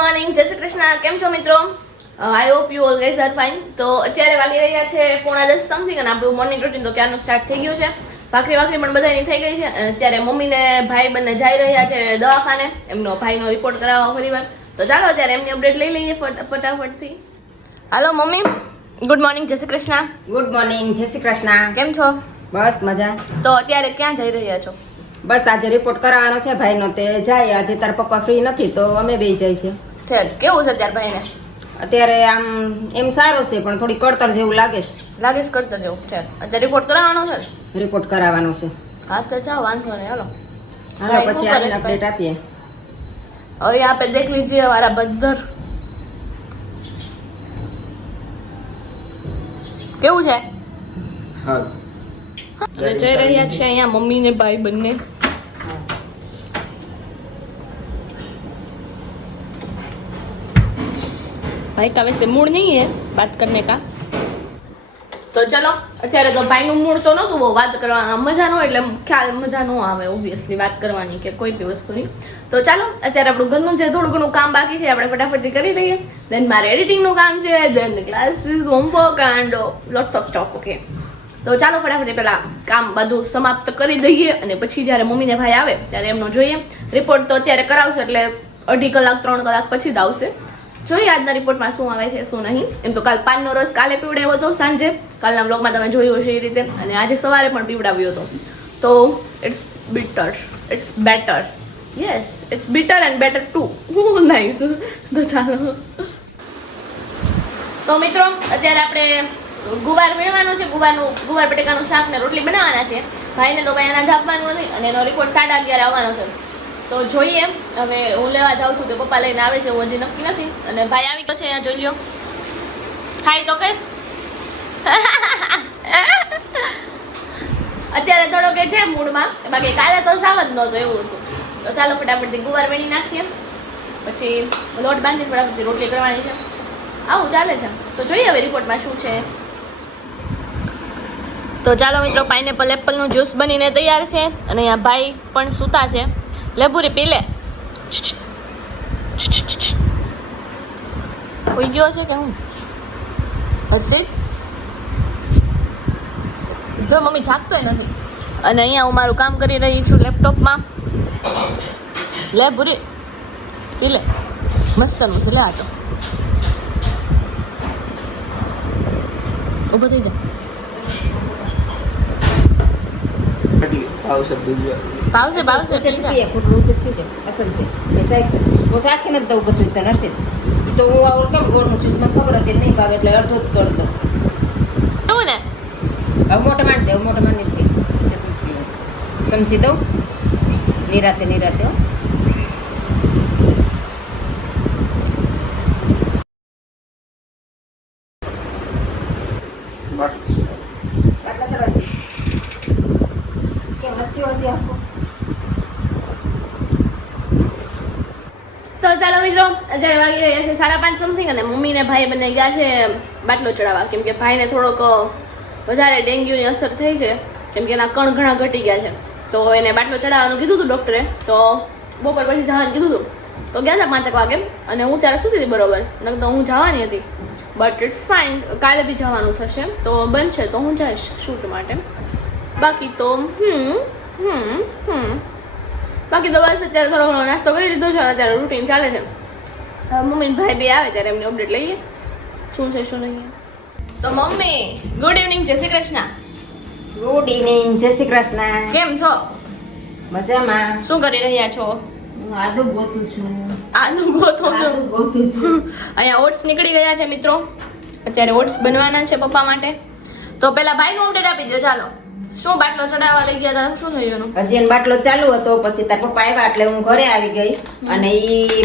Morning, જય શ્રી કૃષ્ણ. કેમ છો મિત્રો? I hope you all guys are fine. તો અત્યારે વાગી રહ્યા છે 9:30 સમથિંગ અને આપણું મોર્નિંગ રૂટીન તો ક્યારનું સ્ટાર્ટ થઈ ગયું છે. ભાખરી પણ બધાની થઈ ગઈ છે અને અત્યારે મમ્મી ને ભાઈ બંને જઈ રહ્યા છે દવાખાને એમનો ભાઈનો રિપોર્ટ કરાવવા ફરીવાર. તો ચાલો અત્યારે એમની અપડેટ લઈ લઈએ ફટાફટથી. હાલો મમ્મી, ગુડ મોર્નિંગ, જય શ્રી કૃષ્ણ. ગુડ મોર્નિંગ, જય શ્રી કૃષ્ણ. કેમ છો? બસ મજા. તો અત્યારે ક્યાં જઈ રહ્યા છો? બસ આજે રિપોર્ટ કરાવવાનો છે ભાઈનો, તે જાય. આજે તાર પપ્પા ફ્રી નથી તો અમે બે જાય છે. કેવું છે અત્યારે ભાઈને? અત્યારે આમ એમ સારું છે પણ થોડી કળતર જેવું લાગે છે કરતા જેવું છે. અત્યારે રિપોર્ટ કરાવવાનો છે? રિપોર્ટ કરાવવાનો છે. હા તો ચાલો, વાંધો નહીં. હાલો પછી આગળ અપડેટ આપીએ. और यहाँ पे देख लीजिए हमारा बद्दर કેવું છે? હા અને જઈ રહ્યા છે અહીંયા મમ્મી ને ભાઈ બંને. भाई का वैसे मूड नहीं है बात करने का, તો ચલો અત્યારે તો ભાઈનું મૂડ તો નહોતું બહુ વાત કરવાનો, મજા ન એટલે ખ્યાલ મજા ન આવે ઓબ્વિયસલી વાત કરવાની કે કોઈ બી વસ્તુની. તો ચાલો અત્યારે આપણું ઘરનું જે થોડું ઘણું કામ બાકી છે આપણે ફટાફટથી કરી લઈએ. દેન મારે એડિટિંગનું કામ છે, then classes, homework and lots of stuff. Okay, તો ચાલો ફટાફટ પહેલાં કામ બધું સમાપ્ત કરી દઈએ અને પછી જ્યારે મમ્મીને ભાઈ આવે ત્યારે એમનો જોઈએ રિપોર્ટ. તો અત્યારે કરાવશે એટલે 2.5 કલાક 3 કલાક પછી જ આવશે. જોઈએ આજના રિપોર્ટમાં શું આવે છે શું નહીં. એમ તો કાલ પાનનો રસ કાલે પીવડાવ્યો હતો સાંજે, કાલના બ્લોગમાં તમે જોયું હશે એ રીતે, અને આજે સવારે પણ પીવડાવ્યો હતો. તો it's better. Yes, it's better and better too. Nice. તો ચાલો. તો મિત્રો અત્યારે આપણે ગુવાર વીણવાનો છે. ગુવાર બટેકાનું શાક ને રોટલી બનાવવાના છે. ભાઈને તો કંઈ અનાજ આપવાનું નથી અને એનો રિપોર્ટ 11:30 આવવાનો છે. તો જોઈએ, હવે હું લેવા જાઉં છું કે પપ્પા લઈને આવે છે હું હજી નક્કી નથી. અને ભાઈ આવી ગયો છે, અહીંયા જોઈ લ્યો. હાય તો કે અત્યારે થોડો કે છે મૂડમાં, બાકી કાલે તો સાવ જ નહોતો એવું હતું. તો ચાલો ફટાફટથી ગુવાર વીણી નાખીએ, પછી લોટ બાંધી ફટાફટથી રોટલી કરવાની છે. આવું ચાલે છે. તો જોઈએ હવે રિપોર્ટમાં શું છે. તો ચાલો મિત્રો, પાઇનેપલ એપલનું જ્યુસ બનીને તૈયાર છે અને અહીંયા ભાઈ પણ સૂતા છે. લેબુરી પી લે. હોઈ ગયો છે કે હું? હર્ષિત જો મમ્મી જાગતોય નથી. અને અહીંયા હું મારું કામ કરી રહી છું લેપટોપમાં. લે ભૂરી પી લે, મસ્તનું છે. લે આ તો ઊભો થઈ જા. ભાવશે અસલ છે. હું સાખી નથી દઉં બધું તને હર્ષિત. એ તો હું આવું કેમ ગોળનું છું, મને ખબર હતી નહીં ભાવે એટલે અડધો જ કરી દઉં. એવું ને? હવે મોટા માંડ દે, મોટા માંડ નથી ચમચી દઉં. નિરાતે હો. તો ચાલો મિત્રો, અત્યારે વાગી રહ્યા છે 5:30 સમથિંગ અને મમ્મી ને ભાઈ બંને ગયા છે બાટલો ચડાવવા. કેમ કે ભાઈને થોડોક વધારે ડેન્ગ્યુની અસર થઈ છે, કેમ કે એના કણ ઘણા ઘટી ગયા છે. તો એને બાટલો ચડાવવાનું કીધું હતું ડૉક્ટરે. તો બપોર પછી જવાનું કીધું હતું. તો ગયા હતા 5 વાગે અને હું ત્યારે સુતી હતી બરોબર, નકર તો હું જવાની હતી. બટ ઇટ્સ ફાઇન, કાલે બી જવાનું થશે તો બનશે તો હું જઈશ શૂટ માટે. બાકી તો બાકી તો બસ અત્યારે થોડો ઘણો નાસ્તો કરી લીધો છે. અત્યારે રૂટીન ચાલે છે. મમ્મી ભાઈ બે આવે ત્યારે એમની અપડેટ લઈએ શું છે શું નહીં. તો મમ્મી ગુડ ઇવનિંગ, જય શ્રી કૃષ્ણ. ગુડ ઇવનિંગ, જય શ્રી કૃષ્ણ. કેમ છો? મજામાં. શું કરી રહ્યા છો? હું આદુ ગોતું છું. આદુ ગોતો છો? અહીંયા ઓટ્સ નીકળી ગયા છે મિત્રો. અત્યારે ઓટ્સ બનવાના છે પપ્પા માટે. તો પહેલા ભાઈનું અપડેટ આપી દો. ચાલો, શું બાટલો ચડાવવા લઈ ગયા હતા, શું થયું એનું? હજી એનો બાટલો ચાલુ હતો, પછી તાર પપ્પા આવ્યા એટલે હું ઘરે આવી ગઈ અને ઈ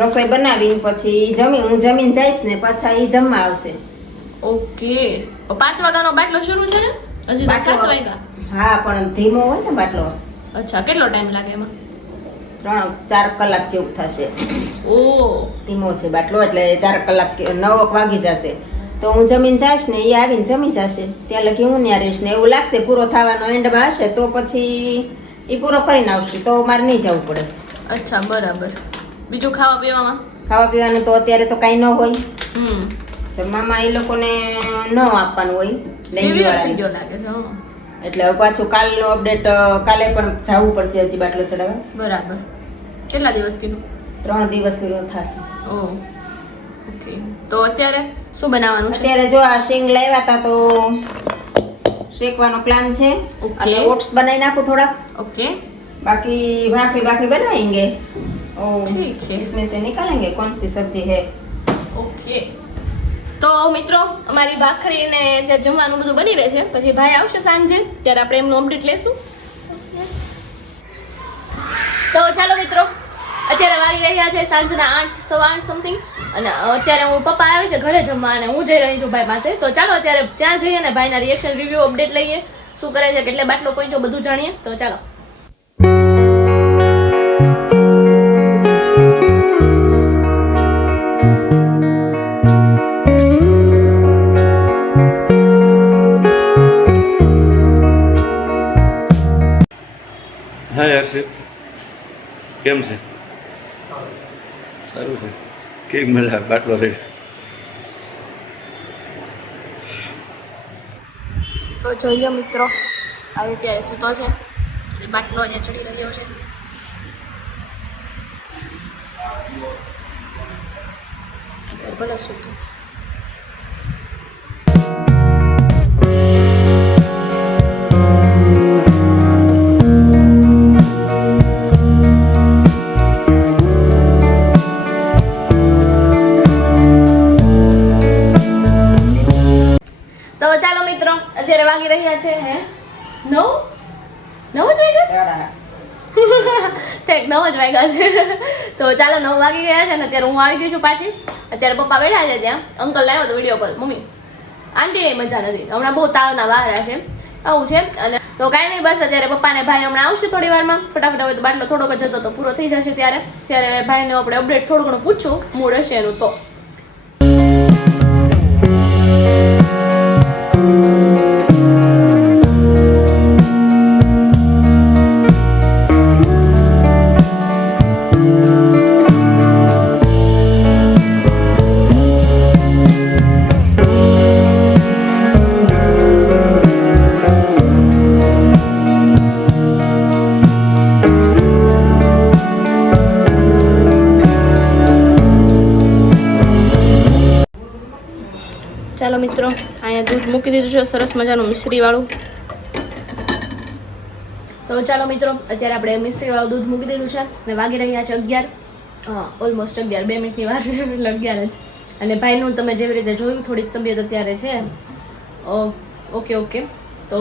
રસોઈ બનાવી પછી હું જમીન જઈશ ને પાછા ઈ જમવા આવશે. ઓકે, 5 વાગ્યાનો બાટલો શરૂ છે ને? હજી 7 વાગ્યા. હા, પણ ધીમો હોય ને બાટલો. અચ્છા, કેટલો ટાઈમ લાગે એમાં? 3-4 કલાક જેવું થશે. ઓ, ધીમો છે બાટલો એટલે 4 કલાક 9 વાગી જશે. તો હું જમીન જઈશ ને એ આવીને જમી જશે, ત્યાં લગી હું ત્યાં રહીશ ને એવું લાગશે પૂરો થવાનો એન્ડમાં હશે તો પછી એ પૂરો કરીને આવશે તો મારે નહીં જવું પડે. અચ્છા, બરાબર. બીજું ખાવા પીવામાં ખાવા પીવાનું તો અત્યારે તો કાંઈ ન હોય. હમ જમવામાં એ લોકોને ન આપવાનું હોય સિવિયર થઈ ડેન્ગ્યુ ગયો લાગે છે હં. એટલે હવે પાછું કાલનું અપડેટ કાલે પણ જવું પડશે હજી બાટલો ચડાવવા. બરાબર. કેટલા દિવસ કીધું? 3 દિવસ થશે. Oh okay. તો અત્યારે શું બનાવવાનું છે? અત્યારે જો આ શીંગ લાવ્યા હતા તો શેકવાનો પ્લાન છે. Okay. અને ઓટ્સ બનાવી નાખું થોડાક. ઓકે बाकी भाखरी बनाएंगे और ठीक है. इसमें से निकालेंगे कौन सी सब्जी है. ઓકે. તો મિત્રો અમારી ભાખરી ને જે જમવાનું બધું બની રહે છે, પછી ભાઈ આવશે સાંજે ત્યારે આપણે એમનું અપડેટ લેશું. તો ચાલો મિત્રો, અત્યારે વાગી રહ્યા છે સાંજના 8 સવા 8 સમથિંગ, અને અત્યારે હું પપ્પા આવે છે ઘરે જમવા અને હું જઈ રહી છું ભાઈ પાસે. તો ચાલો અત્યારે ત્યાં જઈએ અને ભાઈના રિએક્શન રિવ્યુ અપડેટ લઈએ, શું કરે છે, કેટલે બાટલો પહોંચ્યો, બધું જાણીએ. તો ચાલો. હાય હર્ષિત, કેમ છે? સારું છે. કેક મળે બાટલો થઈ. તો જોઈ લો મિત્રો, હવે ત્યારે સૂતો છે અને બાટલો અહીંયા ચડી રહ્યો છે. અત્યારે ભલે સૂતો. તો ચાલો મિત્રો, અત્યારે વાગી રહ્યા છે 9 જ વાગ્યા ઠીક 9 જ વાગ્યા છે. તો ચાલો 9 વાગી ગયા છે ને અત્યારે હું આવી ગઈ છું પાછી. અત્યારે પપ્પા બેઠા છે ત્યાં, અંકલ લાવ્યો તો વિડીયો કોલ. મમ્મી આંટીને મજા નથી, હમણાં બહુ તાવના વારા છે, આવું છે. અને તો કાંઈ નહીં, બસ અત્યારે પપ્પાને ભાઈ હમણાં આવશે થોડી વારમાં. ફટાફટ હવે તો બાટલો થોડોક જ હતો તો પૂરો થઈ જશે ત્યારે ભાઈને આપણે અપડેટ થોડું ઘણું પૂછશું, મૂડ હશે એનું તો. ચાલો મિત્રો, અહીંયા દૂધ મૂકી દીધું છે સરસ મજાનું મિશ્રીવાળું. તો ચાલો મિત્રો, અત્યારે આપણે મિશ્રીવાળું દૂધ મૂકી દીધું છે અને વાગી રહ્યા છે 11. હા, ઓલમોસ્ટ 11, 2 મિનિટની વાર છે એટલે 11 જ. અને ભાઈનું તમે જેવી રીતે જોયું થોડીક તબિયત અત્યારે છે ઓકે. તો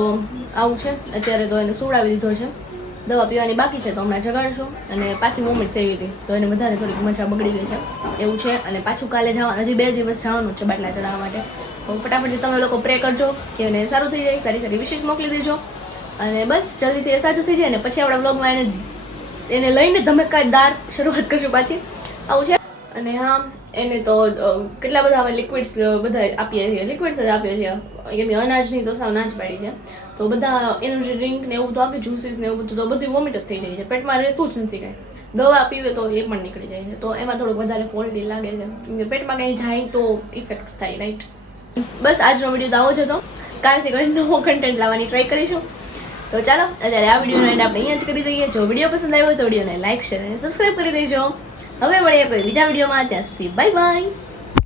આવું છે. અત્યારે તો એને સુવડાવી દીધો છે, દવા પીવાની બાકી છે તો હમણાં જગાડશું. અને પાછી વોમિટ થઈ ગઈ હતી તો એને વધારે થોડીક મજા બગડી ગઈ છે એવું છે. અને પાછું કાલે જવાનું, હજી 2 દિવસ જવાનું છે બાટલા ચડાવવા માટે. તો ફટાફટ તમે લોકો પ્રે કરજો કે એને સારું થઈ જાય, સારી સારી વિશેષ મોકલી દેજો અને બસ જલ્દીથી એ સાચું થઈ જાય. અને પછી આપણા બ્લોગમાં એને લઈને ધમાકેદાર શરૂઆત કરશું પાછી, આવું છે. અને હા, એને તો કેટલા બધા અમે લિક્વિડ્સ બધા આપીએ છીએ, લિક્વિડ્સ જ આપીએ છીએ. કેમ કે અનાજની તો સાવ નાચ પાડી છે, તો બધા એનર્જી ડ્રિંક ને એવું તો આપીએ, જ્યુસીસ ને એવું બધું, તો બધું વોમિટ જ થઈ જાય છે, પેટમાં રહેતું જ નથી કાંઈ. દવા પીવે તો એ પણ નીકળી જાય છે, તો એમાં થોડુંક વધારે ફોલ્ટી લાગે છે, કેમ કે પેટમાં કંઈ જાય તો ઇફેક્ટ થાય, રાઈટ. બસ આજનો વિડીયો તો આવો જ હતો. કાલથી કંઈ નવો કન્ટેન્ટ લાવવાની ટ્રાય કરીશું. તો ચાલો અત્યારે આ વિડીયોનો એન્ડ આપણે અહીંયા જ કરી દઈએ. જો વિડીયો પસંદ આવ્યો તો વિડીયોને લાઈક, શેર અને સબસ્ક્રાઈબ કરી દેજો. હવે મળીએ કોઈ બીજા વિડીયોમાં, ત્યાં સુધી બાય બાય.